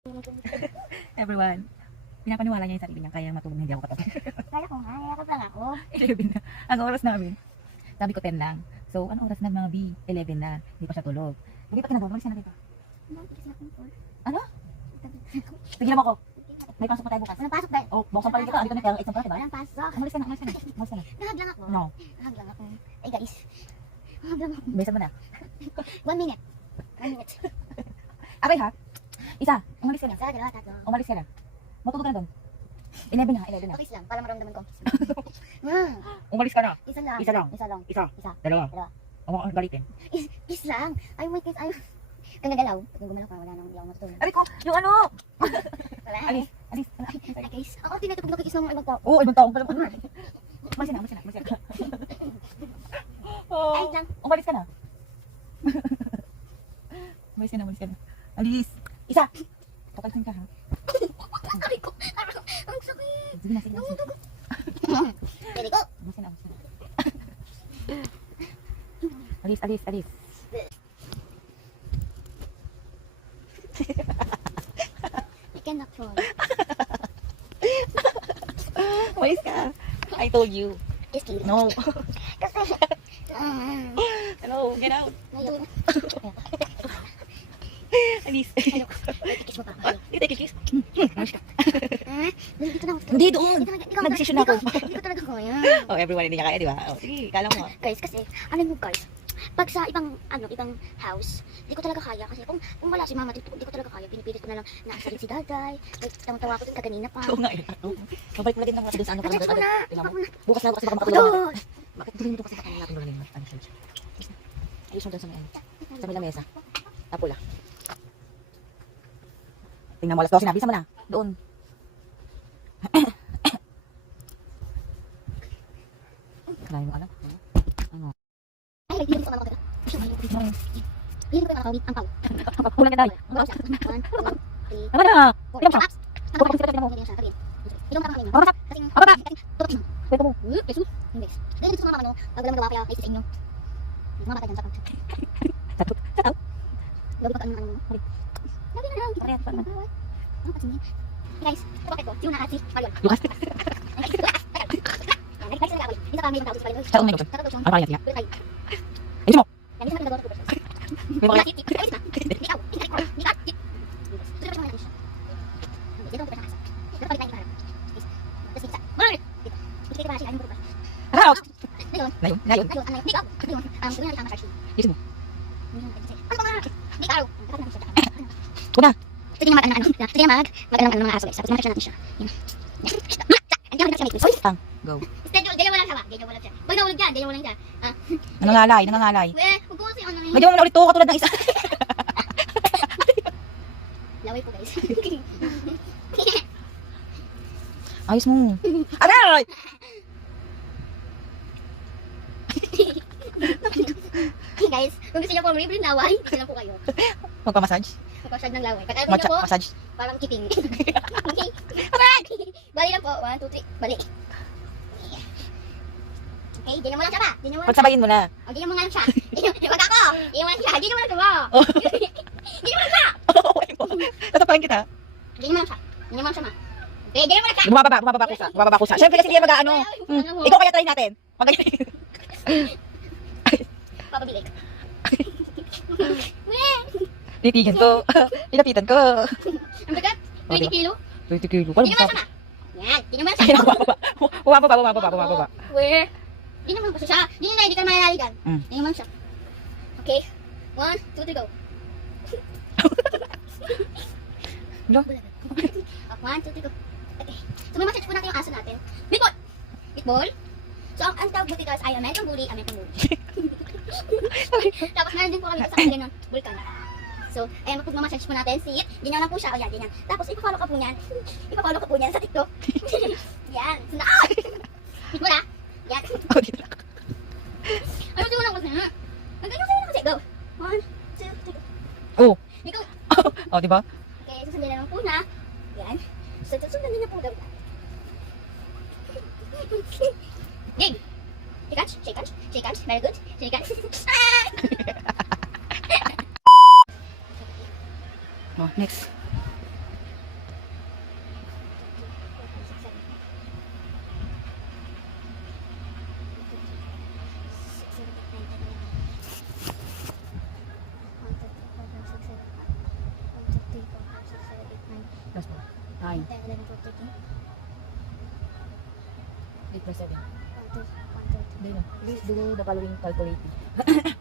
Everyone, pinapaniwala niya yung sarili niya, kaya matulog na hindi ako katabi. Kaya ko nga, nayakap lang ako. 11 na. Ang oras namin. Sabi ko 10 lang. So, ano oras na mga B? 11 na. Hindi pa siya tulog. Hindi pa tinatulog. Malis na dito. Ano? Tigilan mo ako. May pasok pa tayo bukas. Walang pasok dahil. Oh, buksan pa rin dito. Andito na kaya exam pa, diba? Walang pasok. Umalis ka na, umalis ka na. Umalis ka na. Nahag lang ako. No. Nahag lang ako. Ay guys. Nahag lang ako. Besa mo na. One minute. One minute. Abay ha. Isa. Umalis ka na. Isa, dalawa, tatlo. Umalis ka na. Matulog ka na doon. 11 na, 11 na. Okay lang, para maramdaman ko. Hmm. Umalis ka na. Isa lang. Isa lang. Isa lang. Isa. Isa. Dalawa. Dalawa. Huwag mo balikin. Is lang. Ay, wait, wait. Ay. Kang nagalaw. Pag gumalaw ka, wala nang hindi ako matutulog. Aray ko, yung ano. Wala. Alis, alis. Ay, guys. Ako, tinatupag nakikis ng ibang tao. Oo, ibang taong pala. Umalis na, umalis na, umalis na. Ay, lang. Umalis ka na. umalis ka na, umalis ka na. Alis. Isa. Pakalsin ka ha. Aray ko. Ang sakit. Sige na, sige na. Sige na. Pwede umalis ka na. Alis, alis, alis. I cannot fall. Umalis ka. I told you. Just kidding. No. Hello, get out. Alis. Kiss mo pa. ako. Dito, kikis. Umalis ka. Ah, Dito na ako. Hindi, doon. Na- Nag-decision na ako. ikaw- Dito talaga ako. Ayan. Oh, everyone hindi niya kaya, di ba? Oh, sige, kala mo. guys kasi alam mo guys pag sa ibang ano ibang house hindi ko talaga kaya kasi kung, kung wala si mama dito hindi ko talaga kaya pinipilit ko na lang nakasalit si daday like, tawang-tawa ko din kaganina pa Oo nga eh. Mabalik mo na din ng mga sa ano. Mo na Kailangan Ako mo. na Bukas na bukas baka makatulog na. Bakit tuloy mo doon kasi baka natin doon na ano siya. Ayos mo sa may ano. Sa may lamesa. Tapula. Tingnan mo alas 12 na. Bisa mo na. Doon. Kalahin mo alam. ay like hindi ko mama ko hindi ko nakawit ang pau Kulang Tama na. Ilang siya? Sila tutok. Ganyan dito sa mama, no? Pag walang sa inyo. Mga ano, ano, ano. Na lang. Parehas pa naman. Ano pa? Guys, Go. Ganyan mo lang siya ba? Ganyan mo lang siya. Pag nahulog dyan, ganyan mo lang dyan. Ah, Nangangalay. Nangangalay. we, huwag ko kasi ano na yun. Lagyan mo na ulit to katulad ng isa. Laway po guys. Ayos mo. Aray! Hey guys, kung gusto niyo po libre laway, dito lang po kayo. Magpa-massage. Magpasyad ng laway. Pag ayaw niyo po, massage. parang kiting. okay. Bali lang po. One, two, three. Bali. Okay, ganyan mo lang siya ba? Ganyan mo lang siya. Pagsabayin mo na. O, ganyan mo nga lang siya. Ganyan- Wag ako! Ganyan mo lang siya. Ganyan mo lang siya. Oh. Ganyan mo lang siya. Tatapalan kita. Ganyan mo lang siya. Ganyan mo lang siya, ma. Okay, ganyan mo lang siya. Bumababa, bumababa ko sa. Bumababa ko sa. Siyempre kasi hindi mag-ano. Hmm. Ikaw kaya try natin. Pag Papabili. Titigan ko. Pinapitan ko. Ang bigat? Oh, 20 kilo? 20 kilo. Ganyan mo lang siya, ma. Yan. Ganyan mo lang siya. Bumababa, bumababa, bumababa. Where? Ganyan mo lang siya. Ganyan na, hindi ka naman nalaligan. Mm. Ganyan mo siya. Okay. One, two, three, go. Hello? One, two, three, go. Okay. So, may message po natin yung aso natin. Meatball! Meatball? So, ang, ang tawag mo dito ay American Bully, American Bully. Tapos meron din po kami sa kanila ng vulkan. So, ayan, pagmamassage po natin, sit. Ganyan lang po siya, o yan, ganyan. Tapos, ipafollow ka po niyan. ipafollow ka po niyan sa TikTok. yan. Sunod. Ah! Meatball ah. Yan. Oh, dito lang. Ano di mo lang kasi? Ang ganyan sa'yo na kasi. Go. One, two, three. Oh. Ikaw. Oh, di ba? Okay, susundin na lang po na. Yan. So, susundan din na po daw. Game. Shake hands, shake hands, shake hands. Very good. Shake hands. Oh, next. 9. 10, 11, 12, 13, 8 plus 7. 1, 2, 1, 2, Hindi na. Please do the following calculating.